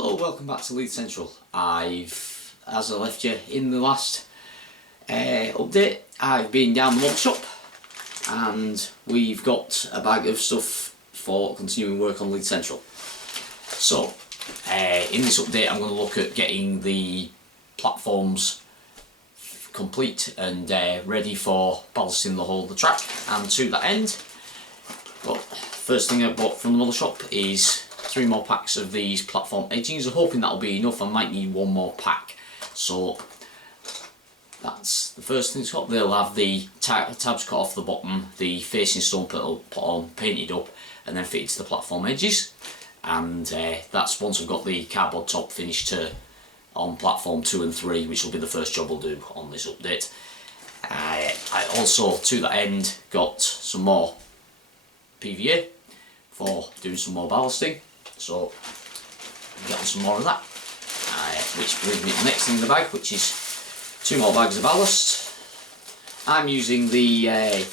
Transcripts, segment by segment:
Hello, welcome back to Leith Central. As I left you in the last update, I've been down the model shop and we've got a bag of stuff for continuing work on Leith Central. So, in this update I'm going to look at getting the platforms complete and ready for ballasting the whole of the track, and to that end, first thing I bought from the model shop is 3 more packs of these platform edgings. I'm hoping that'll be enough. I might need 1 more pack. So that's the first thing it's got. They'll have the tabs cut off the bottom, the facing stone put on, painted up, and then fitted to the platform edges. And that's once I've got the cardboard top finished on platform 2 and 3, which will be the first job we'll do on this update. I also, to that end, got some more PVA for doing some more ballasting. So I'll get on some more of that, which brings me to the next thing in the bag, which is 2 more bags of ballast. I'm using the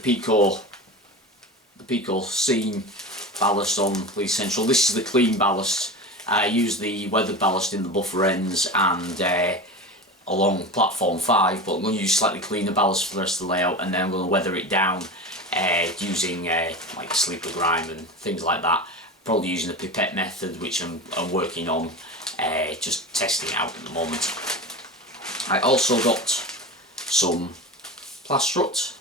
Pico Seam ballast on Leith Central. This is the clean ballast. I use the weathered ballast in the buffer ends and along platform 5, but I'm going to use slightly cleaner ballast for the rest of the layout, and then I'm going to weather it down using like sleeper grime and things like that. Probably using a pipette method, which I'm working on, just testing it out at the moment. I also got some plastrut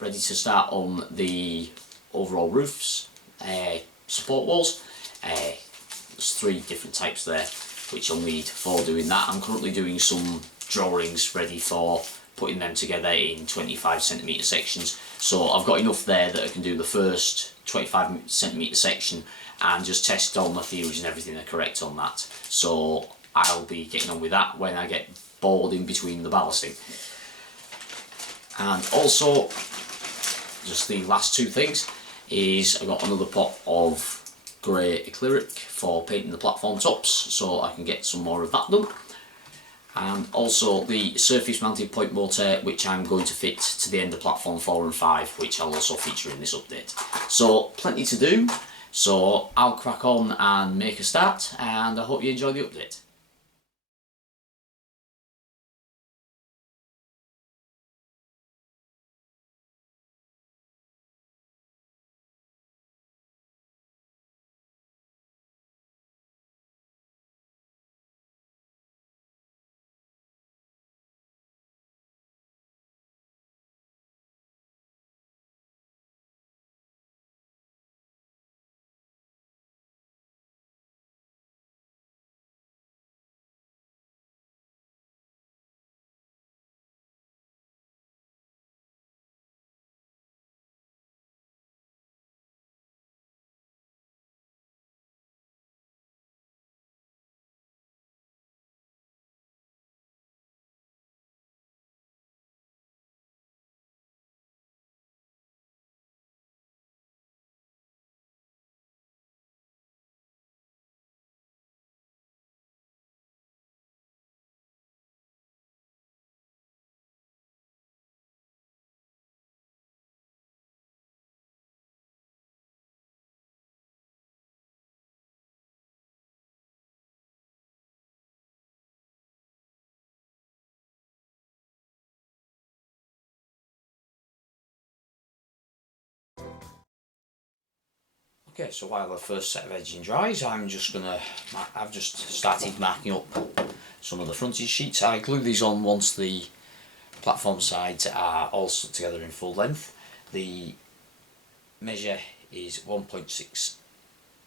ready to start on the overall roofs support walls. There's 3 different types there which I'll need for doing that. I'm currently doing some drawings ready for putting them together in 25cm sections, so I've got enough there that I can do the first 25cm section and just test all my theories and everything are correct on that. So I'll be getting on with that when I get bored in between the ballasting. And also, just the last 2 things is I got another pot of grey acrylic for painting the platform tops, so I can get some more of that done. And also the surface mounted point motor, which I'm going to fit to the end of platform 4 and 5, which I'll also feature in this update. So plenty to do, so I'll crack on and make a start, and I hope you enjoy the update. Okay, so while the first set of edging dries, I've just started marking up some of the frontage sheets. I glue these on once the platform sides are all stuck together in full length. The measure is 1.6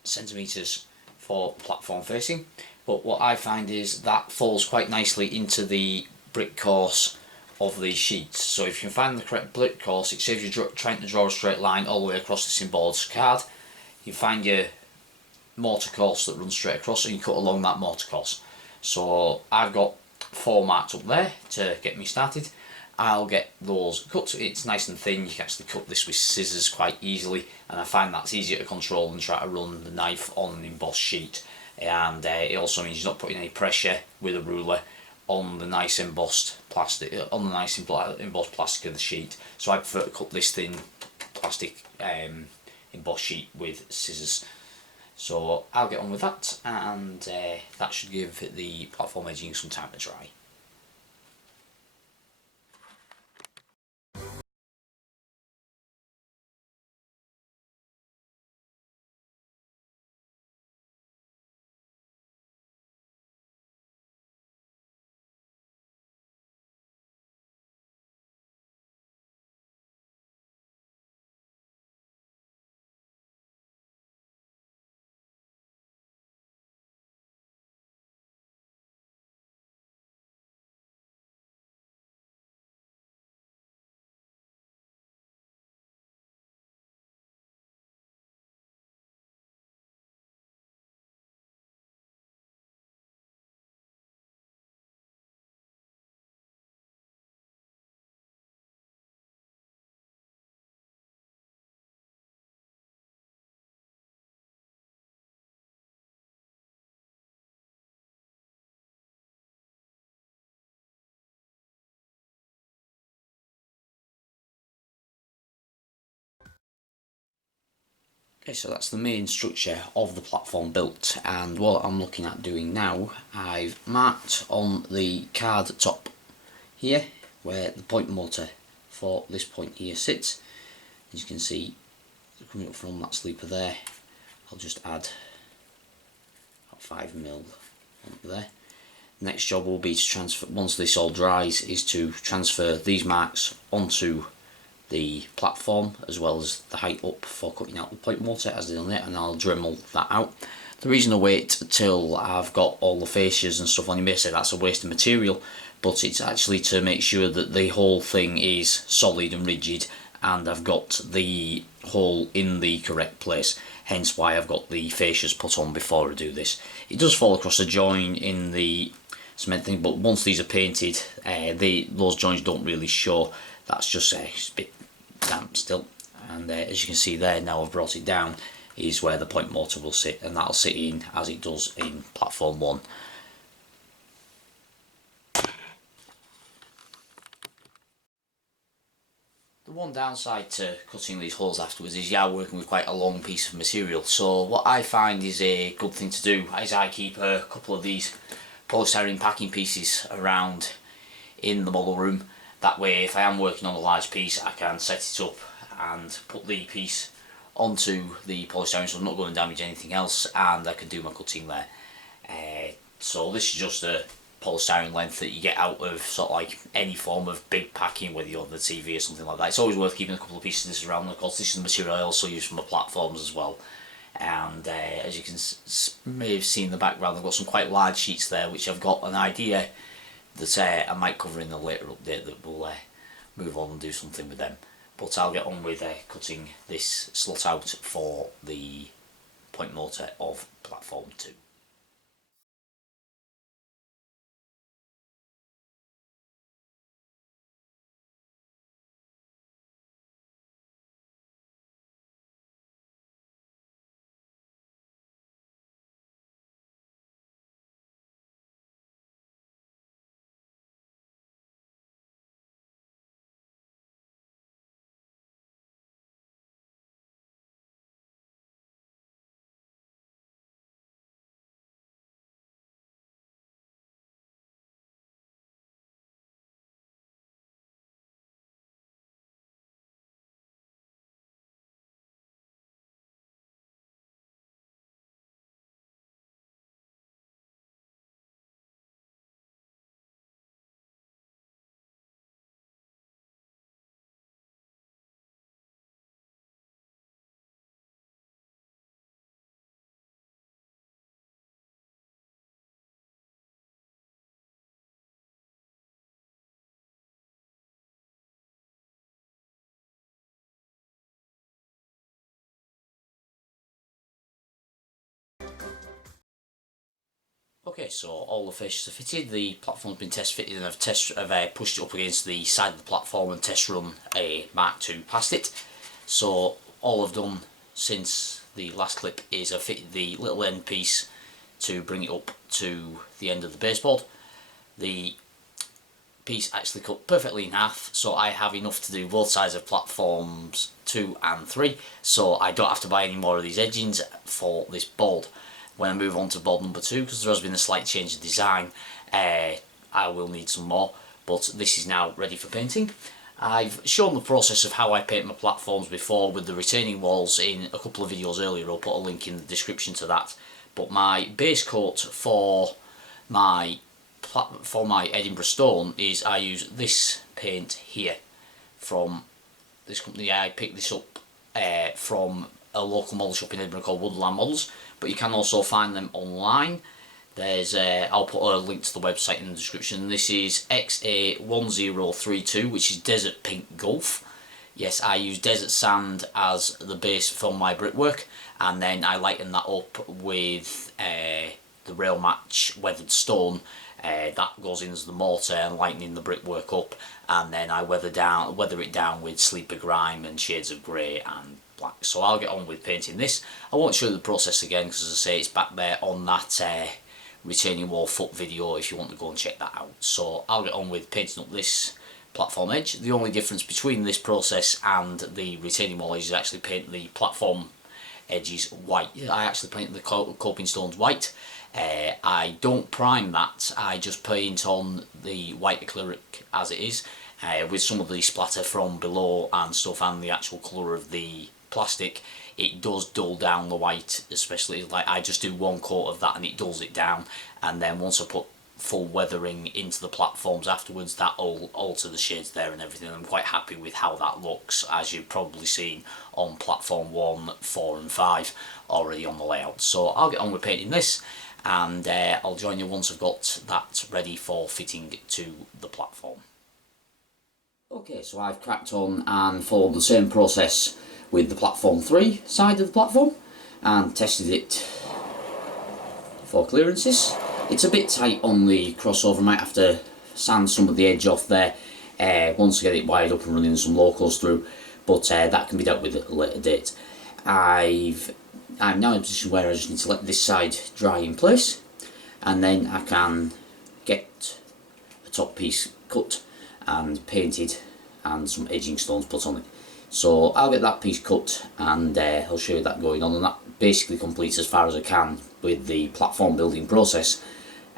centimetres for platform facing, but what I find is that falls quite nicely into the brick course of these sheets. So if you can find the correct brick course, it saves you trying to draw a straight line all the way across this emballed card. You find your mortar course that runs straight across and you cut along that mortar course. So I've got 4 marked up there to get me started. I'll get those cut. It's nice and thin, you can actually cut this with scissors quite easily, and I find that's easier to control than try to run the knife on an embossed sheet. And it also means you're not putting any pressure with a ruler on the nice embossed plastic, embossed plastic of the sheet. So I prefer to cut this thin plastic embossed sheet with scissors. So I'll get on with that, and that should give the platform edging some time to dry. Okay, so that's the main structure of the platform built, and what I'm looking at doing now, I've marked on the card top here where the point motor for this point here sits. As you can see, coming up from that sleeper there, I'll just add about 5mm onto there. Next job will be to transfer, once this all dries, is to transfer these marks onto the platform, as well as the height up for cutting out the point motor as did on it, and I'll Dremel that out. The reason I wait till I've got all the fascias and stuff on, you may say that's a waste of material, but it's actually to make sure that the whole thing is solid and rigid and I've got the hole in the correct place, hence why I've got the fascias put on before I do this. It does fall across the join in the cement thing, but once these are painted, those joins don't really show. That's just a bit damp still, and as you can see there, now I've brought it down, is where the point motor will sit, and that'll sit in as it does in platform 1. The one downside to cutting these holes afterwards is you are working with quite a long piece of material, so what I find is a good thing to do is I keep a couple of these polystyrene packing pieces around in the model room. That way, if I am working on a large piece, I can set it up and put the piece onto the polystyrene so I'm not going to damage anything else, and I can do my cutting there. So this is just a polystyrene length that you get out of sort of like any form of big packing, whether you're on the TV or something like that. It's always worth keeping a couple of pieces of this around. Of course, this is the material I also use for my platforms as well. And as you can may have seen in the background, I've got some quite large sheets there, which I've got an idea that I might cover in a later update that will move on and do something with them. But I'll get on with cutting this slot out for the point motor of platform 2. Okay, so all the fascias are fitted, the platform's been test fitted, and I've pushed it up against the side of the platform and test run a Mark II past it. So all I've done since the last clip is I've fitted the little end piece to bring it up to the end of the baseboard. The piece actually cut perfectly in half, so I have enough to do both sides of platforms 2 and 3, so I don't have to buy any more of these edgings for this board. When I move on to board number 2, because there has been a slight change of design, I will need some more, but this is now ready for painting. I've shown the process of how I paint my platforms before with the retaining walls in a couple of videos earlier. I'll put a link in the description to that. But my base coat for my Edinburgh stone is I use this paint here from this company. I picked this up from a local model shop in Edinburgh called Wonderland Models, but you can also find them online. There's I'll put a link to the website in the description. This is XA1032, which is Desert Pink Gulf. Yes, I use desert sand as the base for my brickwork, and then I lighten that up with the Rail Match weathered stone. That goes in as the mortar and lightening the brickwork up, and then I weather it down with Sleeper Grime and shades of grey and black. So I'll get on with painting this. I won't show you the process again because, as I say, it's back there on that retaining wall foot video if you want to go and check that out. So I'll get on with painting up this platform edge. The only difference between this process and the retaining wall is I actually paint the platform edges white. I actually paint the coping stones white. I don't prime that, I just paint on the white acrylic as it is, with some of the splatter from below and stuff, and the actual colour of the plastic. It does dull down the white, especially like I just do one coat of that and it dulls it down, and then once I put full weathering into the platforms afterwards, that will alter the shades there and everything. I'm quite happy with how that looks, as you've probably seen on platform 1, 4 and 5 already on the layout. So I'll get on with painting this, and I'll join you once I've got that ready for fitting to the platform. Okay, so I've cracked on and followed the same process with the platform 3 side of the platform and tested it for clearances. It's a bit tight on the crossover, might have to sand some of the edge off there once I get it wired up and running some locals through, but that can be dealt with at a later date. I'm now in a position where I just need to let this side dry in place, and then I can get a top piece cut and painted and some edging stones put on it. So I'll get that piece cut and I'll show you that going on, and that basically completes as far as I can with the platform building process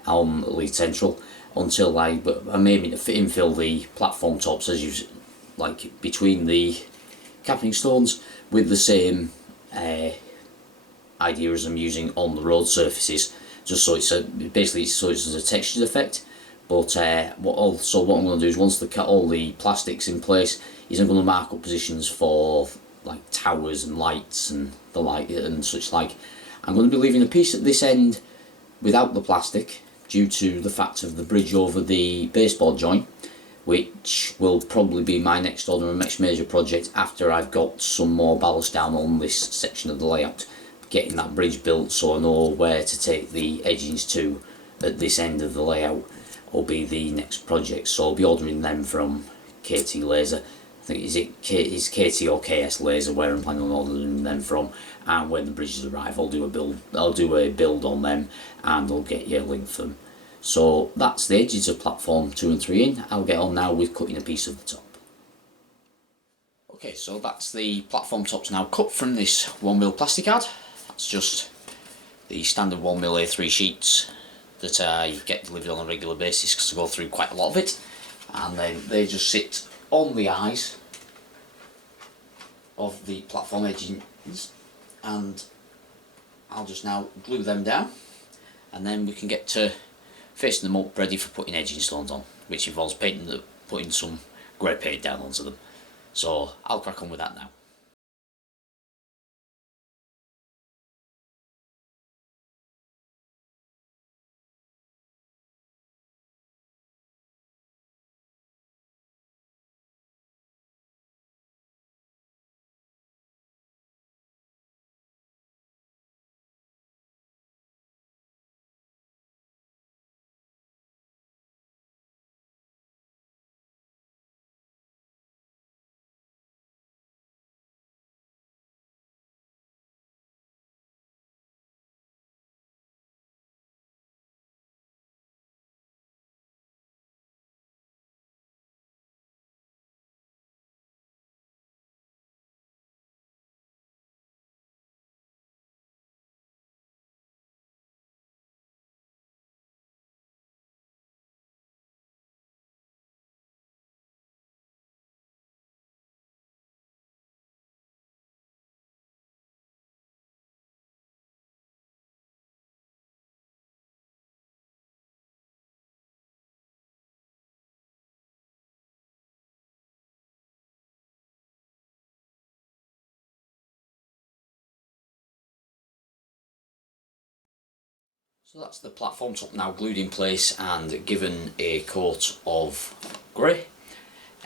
on Leith Central, until I'm aiming to infill the platform tops as you like between the capping stones with the same idea as I'm using on the road surfaces, just so it's basically so it's a textured effect. But what I'm going to do is, once all the plastics in place, is I'm going to mark up positions for like towers and lights and the like and such like. I'm going to be leaving a piece at this end without the plastic due to the fact of the bridge over the baseboard joint, which will probably be my next order and next major project after I've got some more ballast down on this section of the layout, getting that bridge built so I know where to take the edgings to at this end of the layout will be the next project. So I'll be ordering them from KT Laser. I think is KT or KS Laser where I'm planning on ordering them from, and when the bridges arrive I'll do a build on them and I'll get you a link for them. So that's the edges of platform 2 and 3 in. I'll get on now with cutting a piece of the top. Okay, so that's the platform tops now cut from this 1mm plastic card. That's just the standard 1mm A3 sheets that I get delivered on a regular basis because I go through quite a lot of it, and then they just sit on the eyes of the platform edgings, and I'll just now glue them down, and then we can get to facing them up ready for putting edging stones on, which involves putting some grey paint down onto them. So I'll crack on with that now. So that's the platform top now glued in place and given a coat of grey.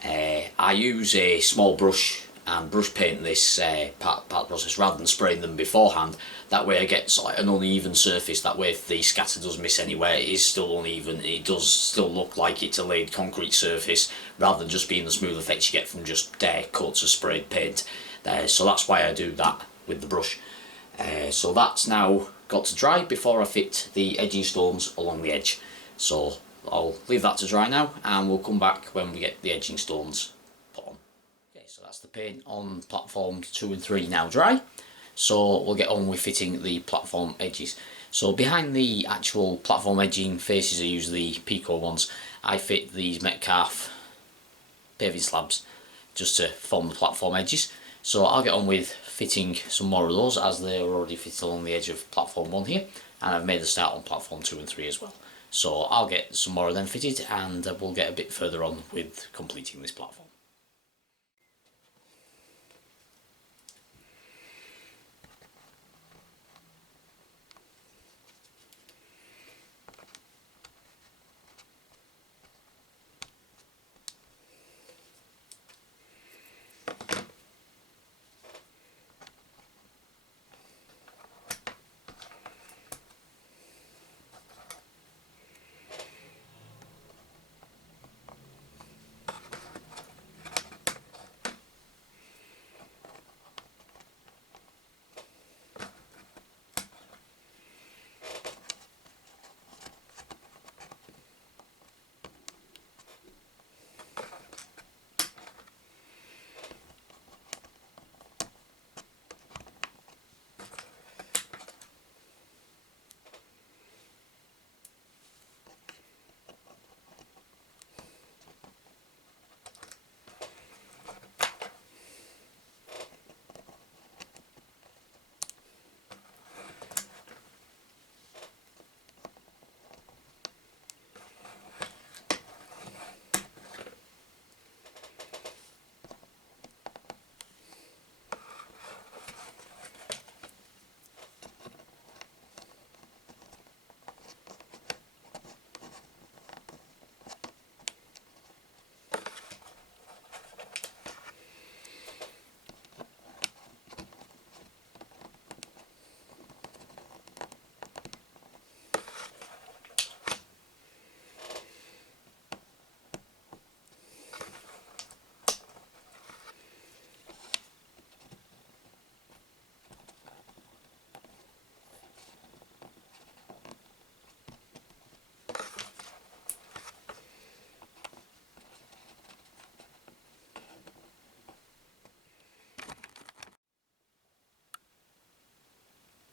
I use a small brush and brush paint this part of the process rather than spraying them beforehand. That way I get sort of an uneven surface. That way if the scatter does miss anywhere, it is still uneven. It does still look like it's a laid concrete surface rather than just being the smooth effects you get from just coats of sprayed paint. So that's why I do that with the brush. So that's now got to dry before I fit the edging stones along the edge. So I'll leave that to dry now and we'll come back when we get the edging stones put on. Okay, so that's the paint on platforms 2 and 3 now dry. So we'll get on with fitting the platform edges. So behind the actual platform edging faces, I use the Pico ones. I fit these Metcalf paving slabs just to form the platform edges. So I'll get on with fitting some more of those as they are already fitted along the edge of platform 1 here, and I've made the start on platform 2 and 3 as well. So I'll get some more of them fitted and we'll get a bit further on with completing this platform.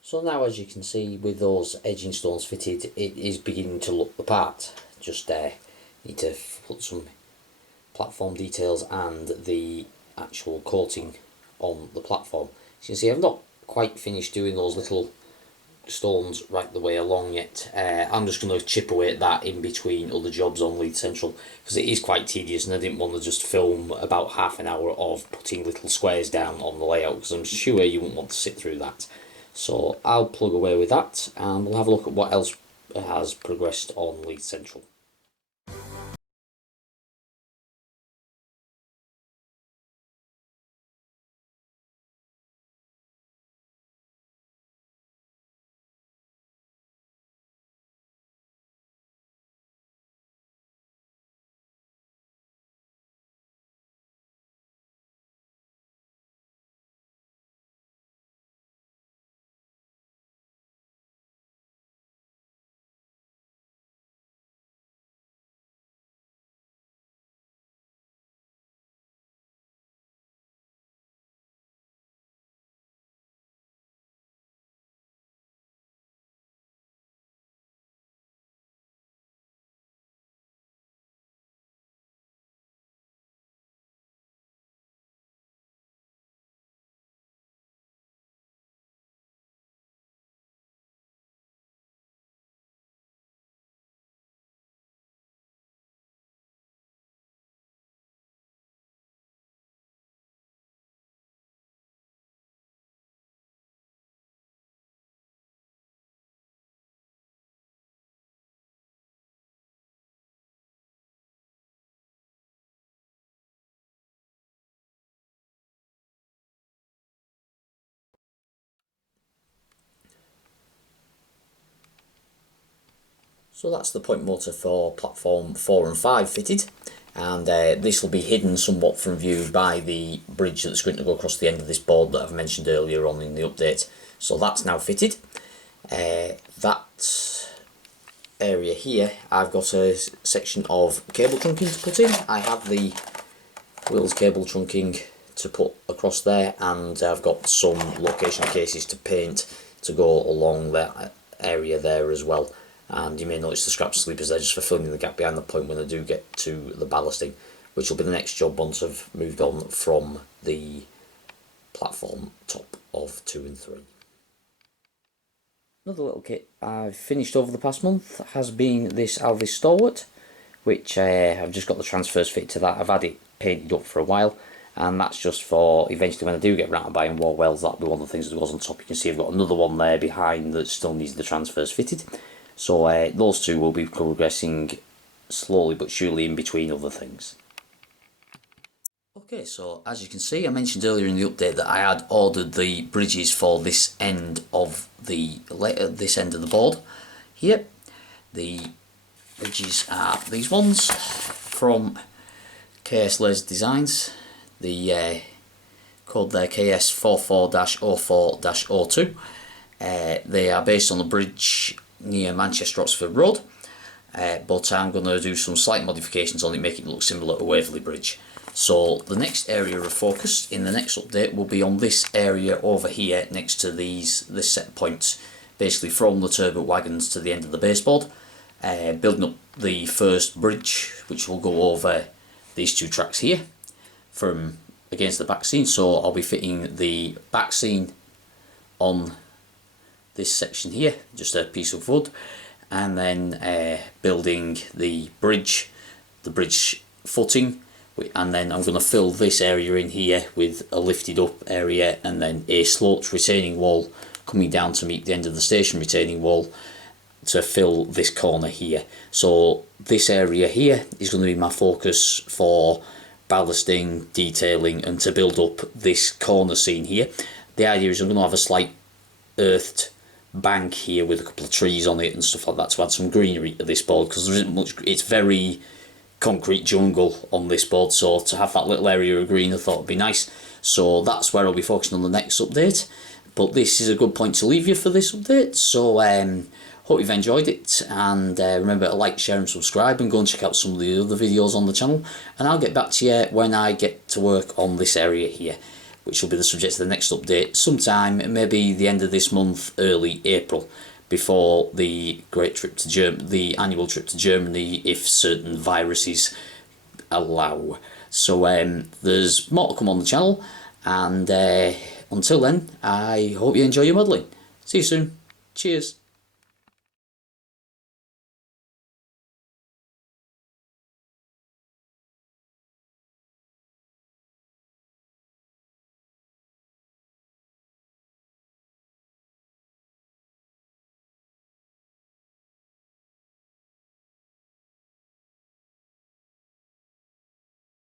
So now, as you can see, with those edging stones fitted, it is beginning to look the part. Just need to put some platform details and the actual coating on the platform. As you can see, I've not quite finished doing those little stones right the way along yet. I'm just going to chip away at that in between other jobs on Leith Central because it is quite tedious, and I didn't want to just film about half an hour of putting little squares down on the layout because I'm sure you wouldn't want to sit through that. So I'll plug away with that and we'll have a look at what else has progressed on Leith Central. So that's the point motor for platform 4 and 5 fitted, and this will be hidden somewhat from view by the bridge that's going to go across the end of this board that I've mentioned earlier on in the update. So that's now fitted. That area here, I've got a section of cable trunking to put in. I have the Wills cable trunking to put across there, and I've got some location cases to paint to go along that area there as well. And you may notice the scrap sleepers there just for filling in the gap behind the point when I do get to the ballasting, which will be the next job once I've moved on from the platform top of 2 and 3. Another little kit I've finished over the past month has been this Alvis Stalwart, which I've just got the transfers fitted to that. I've had it painted up for a while, and that's just for eventually when I do get round to buying wall wells, that'll be one of the things that goes on top. You can see I've got another one there behind that still needs the transfers fitted. So those two will be progressing slowly but surely in between other things. Okay, so as you can see, I mentioned earlier in the update that I had ordered the bridges for this end of the board here. The bridges are these ones from KS Laser Designs. The code there KS44-04-02. They are based on the bridge near Manchester Oxford Road, but I'm going to do some slight modifications on it, making it look similar to Waverley Bridge. So the next area of focus in the next update will be on this area over here next to this set points, basically from the turbot wagons to the end of the baseboard, building up the first bridge which will go over these two tracks here from against the back scene. So I'll be fitting the back scene on this section here, just a piece of wood, and then building the bridge footing, and then I'm going to fill this area in here with a lifted up area and then a sloped retaining wall coming down to meet the end of the station retaining wall to fill this corner here. So this area here is going to be my focus for ballasting, detailing, and to build up this corner scene here. The idea is I'm going to have a slight earthed bank here with a couple of trees on it and stuff like that to add some greenery to this board, because there isn't much. It's very concrete jungle on this board, so to have that little area of green I thought would be nice. So that's where I'll be focusing on the next update, but this is a good point to leave you for this update. So hope you've enjoyed it, and remember to like, share and subscribe, and go and check out some of the other videos on the channel, and I'll get back to you when I get to work on this area here, which will be the subject of the next update sometime, maybe the end of this month, early April, before the the annual trip to Germany, if certain viruses allow. So there's more to come on the channel, and until then, I hope you enjoy your modelling. See you soon. Cheers.